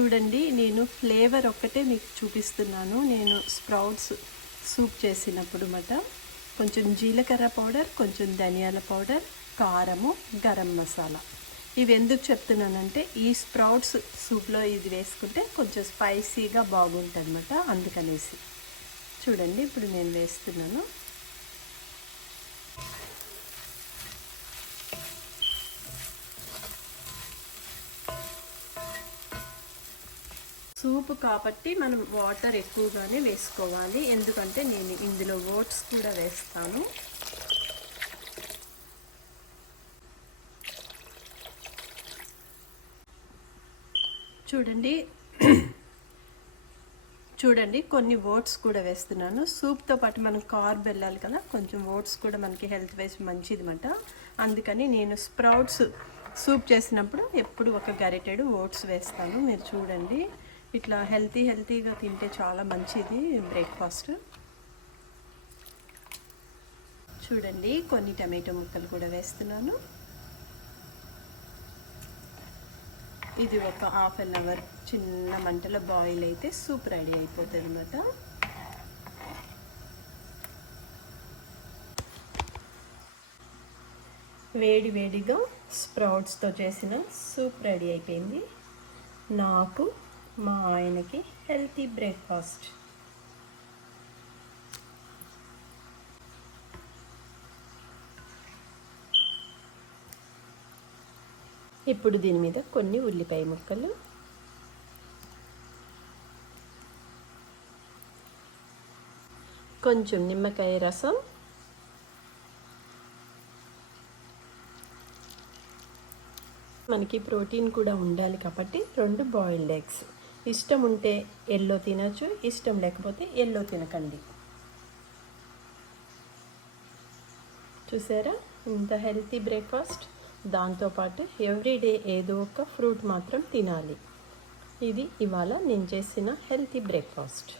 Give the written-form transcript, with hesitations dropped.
చూడండి, నేను ఫ్లేవర్ ఒక్కటే మీకు చూపిస్తున్నాను. నేను స్ప్రౌట్స్ సూప్ చేసినప్పుడు కొంచెం జీలకర్ర పౌడర్, కొంచెం ధనియాల పౌడర్, కారము, గరం మసాలా. ఇవి ఎందుకు చెప్తున్నానంటే ఈ స్ప్రౌట్స్ సూప్లో ఇది వేసుకుంటే కొంచెం స్పైసీగా బాగుంటుంది అన్నమాట, అందుకనేసి. చూడండి, ఇప్పుడు నేను వేస్తున్నాను. సూప్ కాబట్టి మనం వాటర్ ఎక్కువగానే వేసుకోవాలి, ఎందుకంటే నేను ఇందులో ఓట్స్ కూడా వేస్తాను. చూడండి కొన్ని ఓట్స్ కూడా వేస్తున్నాను. సూప్తో పాటు మనం కార్బ్ వెళ్ళాలి కదా, కొంచెం ఓట్స్ కూడా మనకి హెల్త్ వైజ్ మంచిది అన్నమాట. అందుకని నేను స్ప్రౌట్స్ సూప్ చేసినప్పుడు ఎప్పుడు ఒక గరిటెడు ఓట్స్ వేస్తాను. మీరు చూడండి, ఇట్లా హెల్తీగా తింటే చాలా మంచిది బ్రేక్ఫాస్ట్. చూడండి, కొన్ని టమాటో ముక్కలు కూడా వేస్తున్నాను. ఇది ఒక హాఫ్ అన్ అవర్ చిన్న మంటలో బాయిల్ అయితే సూప్ రెడీ అయిపోతుంది అన్నమాట. వేడిగా స్ప్రౌట్స్తో చేసిన సూప్ రెడీ అయిపోయింది. నాకు, మా ఆయనకి హెల్తీ బ్రేక్ఫాస్ట్. ఇప్పుడు దీని మీద కొన్ని ఉల్లిపాయ ముక్కలు, కొంచెం నిమ్మకాయ రసం, మనకి ప్రోటీన్ కూడా ఉండాలి కాబట్టి 2 బాయిల్డ్ ఎగ్స్. ఇష్టం ఉంటే ఎల్లో తినచ్చు, ఇష్టం లేకపోతే ఎల్లో తినకండి. చూసారా, ఇంత హెల్తీ బ్రేక్ఫాస్ట్. దాంతోపాటు ఎవ్రీడే ఏదో ఒక ఫ్రూట్ మాత్రం తినాలి. ఇది ఇవాళ నేను చేసిన హెల్తీ బ్రేక్ఫాస్ట్.